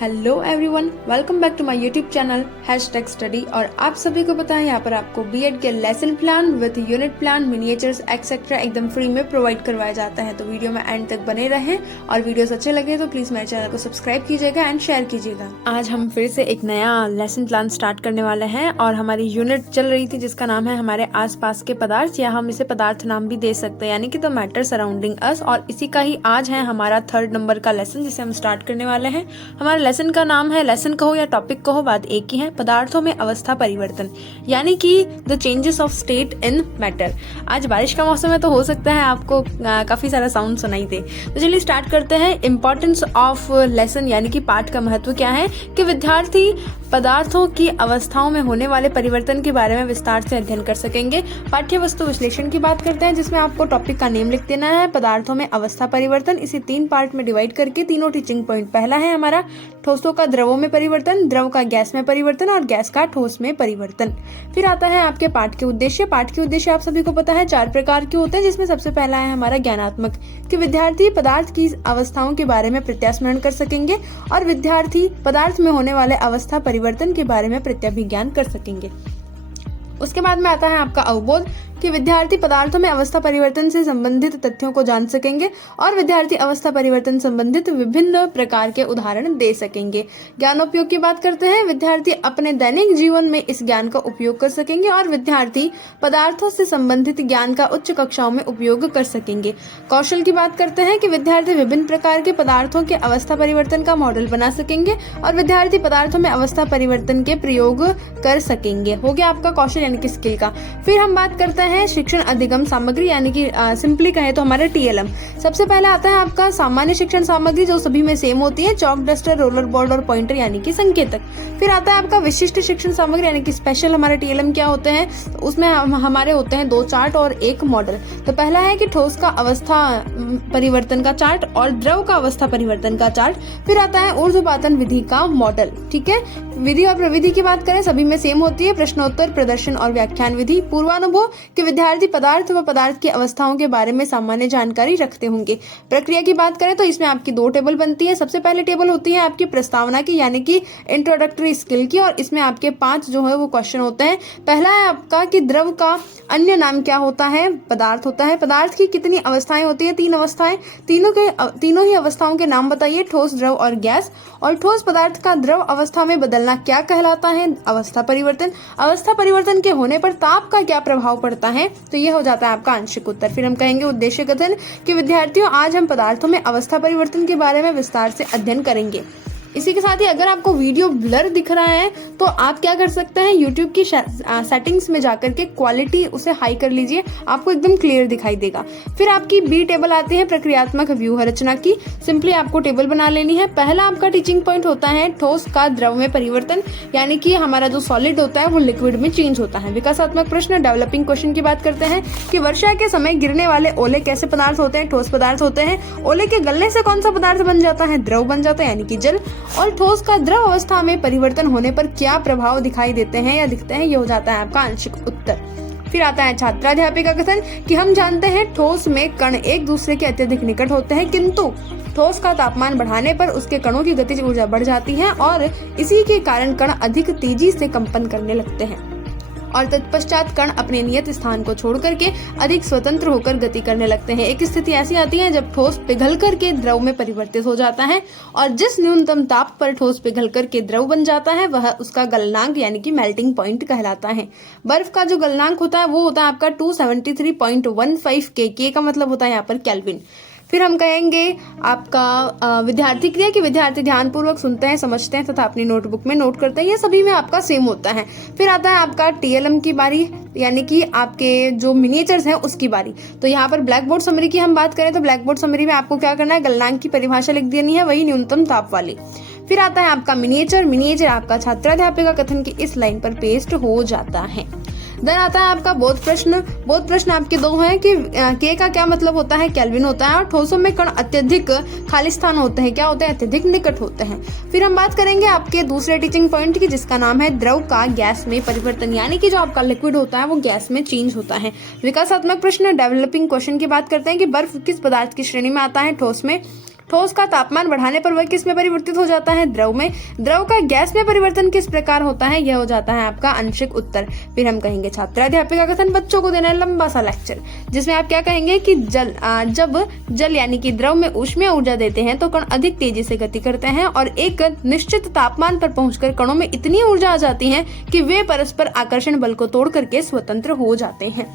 Hello everyone, welcome back to my YouTube channel hashtag study. और आप सभी को पता है यहाँ पर आपको बीएड के lesson plan with unit plan, miniatures etcetera एकदम फ्री में प्रोवाइड करवाया जाता है। तो वीडियो में एंड तक बने रहें और वीडियोस अच्छे लगे तो प्लीज मेरे चैनल को सब्सक्राइब कीजिएगा एंड शेयर कीजिएगा। आज हम फिर से एक नया लेसन प्लान स्टार्ट करने वाले हैं और हमारी यूनिट चल रही थी जिसका नाम है हमारे आसपास के पदार्थ, या हम इसे पदार्थ नाम भी दे सकते हैं, यानी कि द मैटर सराउंडिंग अस। और इसी का ही आज है हमारा 3rd नंबर का लेसन जिसे हम स्टार्ट करने वाले हैं। हमारे लेसन का नाम है, लेसन कहो या टॉपिक कहो बात एक ही है, पदार्थों में अवस्था परिवर्तन, यानी कि the changes of state in matter. आज बारिश का मौसम है तो हो सकता है आपको काफी सारा साउंड सुनाई दे। तो चलिए स्टार्ट करते हैं। इंपॉर्टेंस ऑफ लेसन यानी कि पाठ का महत्व क्या है कि विद्यार्थी पदार्थों की अवस्थाओं में होने वाले परिवर्तन के बारे में विस्तार से अध्ययन कर सकेंगे। पाठ्य वस्तु विश्लेषण की बात करते हैं जिसमें आपको टॉपिक का नेम लिख देना है, पदार्थों में अवस्था परिवर्तन। इसे 3 पार्ट में डिवाइड करके तीनों टीचिंग पॉइंट। पहला है हमारा ठोसों का द्रवों में परिवर्तन, द्रव का गैस में परिवर्तन और गैस का ठोस में परिवर्तन। फिर आता है आपके पाठ के उद्देश्य। पाठ के उद्देश्य आप सभी को पता है 4 प्रकार के होते हैं, जिसमें सबसे पहला है हमारा ज्ञानात्मक, कि विद्यार्थी पदार्थ की अवस्थाओं के बारे में प्रत्यास्मरण कर सकेंगे और विद्यार्थी पदार्थ में होने वाले अवस्था परिवर्तन के बारे में प्रत्यभिज्ञान कर सकेंगे। उसके बाद में आता है आपका अवबोध, कि विद्यार्थी पदार्थों में अवस्था परिवर्तन से संबंधित तथ्यों को जान सकेंगे और विद्यार्थी अवस्था परिवर्तन संबंधित विभिन्न प्रकार के उदाहरण दे सकेंगे। ज्ञानोपयोग की बात करते हैं, विद्यार्थी अपने दैनिक जीवन में इस ज्ञान का उपयोग कर सकेंगे और विद्यार्थी पदार्थों से संबंधित ज्ञान का उच्च कक्षाओं में उपयोग कर सकेंगे। कौशल की बात करते हैं कि विद्यार्थी विभिन्न प्रकार के पदार्थों के अवस्था परिवर्तन का मॉडल बना सकेंगे और विद्यार्थी पदार्थों में अवस्था परिवर्तन के प्रयोग कर सकेंगे। हो गया आपका कौशल यानी कि स्किल का। फिर हम बात करते हैं शिक्षण अधिगम सामग्री यानी कि सिंपली कहे तो हमारा टीएलएम। सबसे पहले आता है आपका सामान्य शिक्षण सामग्री जो सभी में सेम होती है, चौक, डस्टर, रोलर बोर्ड और पॉइंटर यानी कि संकेतक। फिर आता है आपका विशिष्ट शिक्षण सामग्री यानी कि स्पेशल। हमारे टीएलएम क्या होते हैं, तो उसमें हमारे होते हैं 2 चार्ट और 1 मॉडल। तो पहला है कि ठोस का अवस्था परिवर्तन का चार्ट और द्रव का अवस्था परिवर्तन का चार्ट। फिर आता है ऊर्ध्वपातन विधि का मॉडल। ठीक है, विधि और प्रविधि की बात करें सभी में सेम होती है, प्रश्नोत्तर, प्रदर्शन और व्याख्यान विधि। पूर्वानुभव कि विद्यार्थी पदार्थ व पदार्थ की अवस्थाओं के बारे में सामान्य जानकारी रखते होंगे। प्रक्रिया की बात करें तो इसमें आपकी 2 टेबल बनती है। सबसे पहले टेबल होती है आपकी प्रस्तावना की यानी कि इंट्रोडक्टरी स्किल की, और इसमें आपके 5 जो है वो क्वेश्चन होते हैं। पहला है आपका कि द्रव का अन्य नाम क्या होता है, पदार्थ होता है। पदार्थ की कितनी अवस्थाएं होती है, 3 अवस्थाएं। तीनों ही अवस्थाओं के नाम बताइए, ठोस, द्रव और गैस। और ठोस पदार्थ का द्रव अवस्था में बदलना क्या कहलाता है, अवस्था परिवर्तन। अवस्था परिवर्तन के होने पर ताप का क्या प्रभाव पड़ता है, तो ये हो जाता है आपका आंशिक उत्तर। फिर हम कहेंगे उद्देश्य कथन, कि विद्यार्थियों आज हम पदार्थों में अवस्था परिवर्तन के बारे में विस्तार से अध्ययन करेंगे। इसी के साथ ही अगर आपको वीडियो ब्लर दिख रहा है तो आप क्या कर सकते हैं, YouTube की सेटिंग्स में जाकर के क्वालिटी उसे हाई कर लीजिए, आपको एकदम क्लियर दिखाई देगा। फिर आपकी बी टेबल आती है प्रक्रियात्मक व्यूह रचना की। सिंपली आपको टेबल बना लेनी है। पहला आपका टीचिंग पॉइंट होता है ठोस का द्रव में परिवर्तन, यानी कि हमारा जो सॉलिड होता है वो लिक्विड में चेंज होता है। विकासात्मक प्रश्न, डेवलपिंग क्वेश्चन की बात करते हैं कि वर्षा के समय गिरने वाले ओले कैसे पदार्थ होते हैं, ठोस पदार्थ होते हैं। ओले के गलने से कौन सा पदार्थ बन जाता है, द्रव बन जाता है यानी कि जल। और ठोस का द्रव अवस्था में परिवर्तन होने पर क्या प्रभाव दिखाई देते हैं या दिखते हैं, ये हो जाता है आपका आंशिक उत्तर। फिर आता है छात्राध्यापी का कथन, कि हम जानते हैं ठोस में कण एक दूसरे के अत्यधिक निकट होते हैं, किंतु ठोस का तापमान बढ़ाने पर उसके कणों की गतिज ऊर्जा बढ़ जाती है और इसी के कारण कण अधिक तेजी से कंपन करने लगते हैं और तत्पश्चात कण अपने नियत स्थान को छोड़ करके अधिक स्वतंत्र होकर गति करने लगते हैं। एक स्थिति ऐसी आती है जब ठोस पिघल करके द्रव में परिवर्तित हो जाता है और जिस न्यूनतम ताप पर ठोस पिघल करके द्रव बन जाता है वह उसका गलनांक यानी कि मेल्टिंग पॉइंट कहलाता है। बर्फ का जो गलनांक होता है वो होता है आपका 273.15 के का मतलब होता है यहाँ पर केल्विन। फिर हम कहेंगे आपका विद्यार्थी क्रिया, की विद्यार्थी ध्यानपूर्वक सुनते हैं, समझते हैं तथा अपनी नोटबुक में नोट करते हैं। ये सभी में आपका सेम होता है। फिर आता है आपका टीएलएम की बारी, यानी कि आपके जो मिनिएचर्स हैं उसकी बारी। तो यहाँ पर ब्लैक बोर्ड समरी की हम बात करें तो ब्लैक बोर्ड समरी में आपको क्या करना है, गलनांक की परिभाषा लिख देनी है, वही न्यूनतम ताप वाली। फिर आता है आपका मिनिएचर आपका छात्राध्यापी का कथन की इस लाइन पर पेस्ट हो जाता है। देन आता है आपका बोध प्रश्न आपके 2 हैं कि के का क्या मतलब होता है, केल्विन होता है। और ठोसों में कण अत्यधिक खाली स्थान होते हैं, क्या होते हैं, अत्यधिक निकट होते हैं। फिर हम बात करेंगे आपके दूसरे टीचिंग पॉइंट की जिसका नाम है द्रव का गैस में परिवर्तन, यानी कि जो आपका लिक्विड होता है वो गैस में चेंज होता है। विकासात्मक प्रश्न, डेवलपिंग क्वेश्चन की बात करते हैं कि बर्फ किस पदार्थ की श्रेणी में आता है, ठोस में। ठोस का तापमान बढ़ाने पर वह किस में परिवर्तित हो जाता है? द्रव में। द्रव का गैस में परिवर्तन किस प्रकार होता है? यह हो जाता है आपका आंशिक उत्तर। फिर हम कहेंगे छात्राध्यापिका कथन, बच्चों को देना है लंबा सा लेक्चर, जिसमें आप क्या कहेंगे कि जब जल यानी कि द्रव में ऊष्मीय ऊर्जा देते हैं तो कण अधिक तेजी से गति करते हैं और एक निश्चित तापमान पर पहुंचकर कणों में इतनी ऊर्जा आ जाती है कि वे परस्पर आकर्षण बल को तोड़ करके स्वतंत्र हो जाते हैं।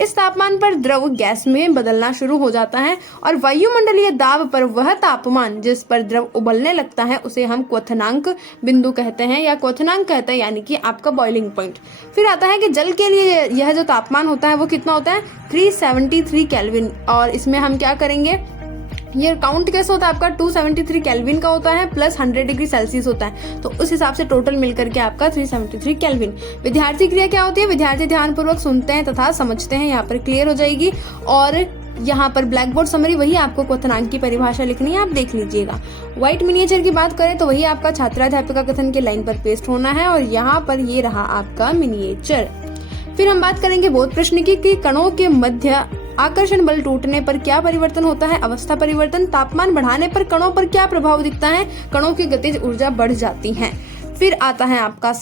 इस तापमान पर द्रव गैस में बदलना शुरू हो जाता है और वायुमंडलीय दाब पर वह तापमान जिस पर द्रव उबलने लगता है उसे हम क्वथनांक बिंदु कहते हैं या क्वथनांक कहते हैं, यानी कि आपका बॉइलिंग पॉइंट। फिर आता है कि जल के लिए यह जो तापमान होता है वो कितना होता है? 373 केल्विन। और इसमें हम क्या करेंगे, ये काउंट कैसे होता है आपका? 273 केल्विन का होता है प्लस 100 डिग्री सेल्सियस होता है, तो उस हिसाब से टोटल मिलकर के आपका 373 केल्विन। विद्यार्थी क्रिया क्या होती है? विद्यार्थी ध्यानपूर्वक सुनते हैं तथा समझते हैं, यहाँ पर क्लियर हो जाएगी। और यहाँ पर ब्लैक बोर्ड समरी वही आपको क्वथनांक की परिभाषा लिखनी है, आप देख लीजिएगा। व्हाइट मिनिएचर की बात करें तो वही आपका छात्राध्यापिका कथन के लाइन पर पेस्ट होना है और यहाँ पर ये रहा आपका मिनिएचर। फिर हम बात करेंगे बोध प्रश्न की कि कणों के मध्य आकर्षण बल टूटने पर क्या परिवर्तन होता है? अवस्था परिवर्तन। तापमान बढ़ाने पर कणों पर क्या प्रभाव दिखता है? कणों की गतिज ऊर्जा बढ़ जाती है। फिर आता है आपका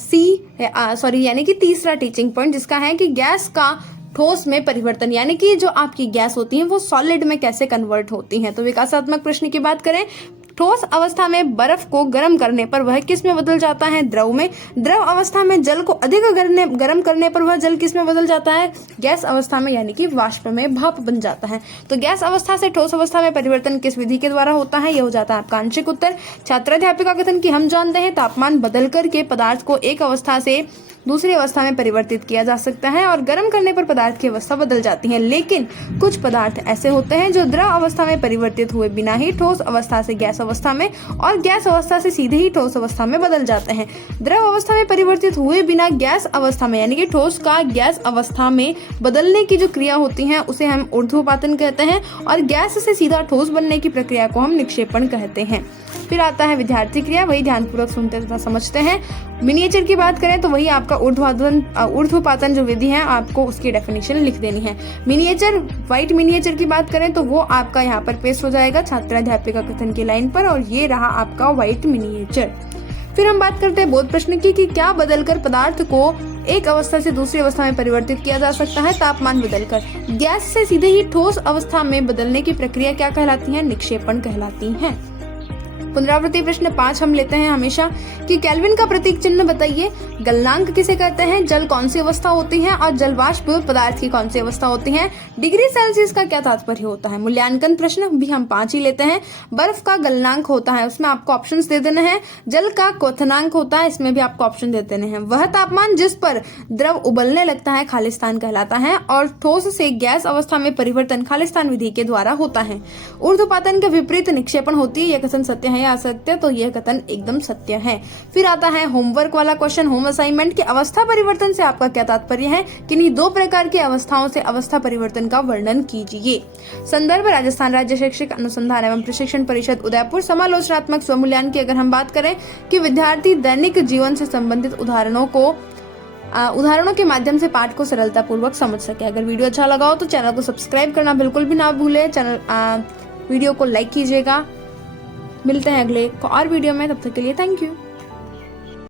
यानी कि तीसरा टीचिंग पॉइंट, जिसका है कि गैस का ठोस में परिवर्तन, यानी कि जो आपकी गैस होती है वो सॉलिड में कैसे कन्वर्ट होती है। तो विकासात्मक प्रश्न की बात करें, ठोस अवस्था में बर्फ को गर्म करने पर वह किस में बदल जाता है? द्रव में। द्रव अवस्था में जल को अधिक गर्म करने पर वह जल किस में बदल जाता है? गैस अवस्था में, यानी कि वाष्प में, भाप बन जाता है। तो गैस अवस्था से ठोस अवस्था में परिवर्तन किस विधि के द्वारा होता है? यह हो जाता है आपका आंशिक उत्तर। छात्राध्यापिका कथन की हम जानते हैं तापमान बदल करके पदार्थ को एक अवस्था से दूसरी अवस्था में परिवर्तित किया जा सकता है और गर्म करने पर पदार्थ की अवस्था बदल जाती है, लेकिन कुछ पदार्थ ऐसे होते हैं जो द्रव अवस्था में परिवर्तित हुए बिना ही ठोस अवस्था से गैस अवस्था में और गैस अवस्था से सीधे ही ठोस अवस्था में बदल जाते हैं। द्रव अवस्था में परिवर्तित हुए बिना गैस अवस्था में, यानी कि ठोस का गैस अवस्था में बदलने की जो क्रिया होती है उसे हम ऊर्ध्वपातन कहते हैं और गैस से सीधा ठोस बनने की प्रक्रिया को हम निक्षेपण कहते हैं। फिर आता है विद्यार्थी क्रिया, वही ध्यानपूर्वक सुनते तथा समझते हैं। मिनिएचर की बात करें तो वही आपका ऊर्ध्वपातन जो विधि है आपको उसकी डेफिनेशन लिख देनी है। मिनिएचर, व्हाइट मिनिएचर की बात करें तो वो आपका यहाँ पर पेस्ट हो जाएगा छात्राध्यापिका कथन की लाइन पर और ये रहा आपका व्हाइट मिनिएचर। फिर हम बात करते हैं बोध प्रश्न की कि क्या बदलकर पदार्थ को एक अवस्था से दूसरी अवस्था में परिवर्तित किया जा सकता है? तापमान बदलकर। गैस से सीधे ही ठोस अवस्था में बदलने की प्रक्रिया क्या कहलाती है? निक्षेपण कहलाती है। पुनरावृत्ति प्रश्न 5 हम लेते हैं हमेशा कि केल्विन का प्रतीक चिन्ह बताइए। गलनांक किसे कहते हैं? जल कौन सी अवस्था होती है और जल वाष्प पदार्थ की कौन सी अवस्था होती है? डिग्री सेल्सियस का क्या तात्पर्य होता है? मूल्यांकन प्रश्न भी हम 5 ही लेते हैं। बर्फ का गलनांक होता है, उसमें आपको ऑप्शंस दे देने हैं। जल का क्वथनांक होता है, इसमें भी आपको ऑप्शन दे देने हैं। वह तापमान जिस पर द्रव उबलने लगता है खालिस्तान कहलाता है और ठोस से गैस अवस्था में परिवर्तन खालिस्तान विधि के द्वारा होता है। ऊर्ध्वपातन के विपरीत निक्षेपण होती है, यह कथन सत्य है या असत्य? तो यह कथन एकदम सत्य है। फिर आता है होमवर्क वाला क्वेश्चन, होम असाइनमेंट की अवस्था परिवर्तन से आपका क्या तात्पर्य है? किन्हीं दो प्रकार की अवस्थाओं से अवस्था परिवर्तन का वर्णन कीजिए। संदर्भ राजस्थान राज्य शैक्षिक अनुसंधान एवं प्रशिक्षण परिषद उदयपुर। समालोचनात्मक स्वमूल्यांकन की अगर हम बात करें कि विद्यार्थी दैनिक जीवन से संबंधित उदाहरणों के माध्यम से पाठ को सरलता पूर्वक समझ सके। अगर वीडियो अच्छा लगा हो तो चैनल को सब्सक्राइब करना बिल्कुल भी ना भूले। वीडियो को लाइक कीजिएगा। मिलते हैं अगले और वीडियो में, तब तक के लिए थैंक यू।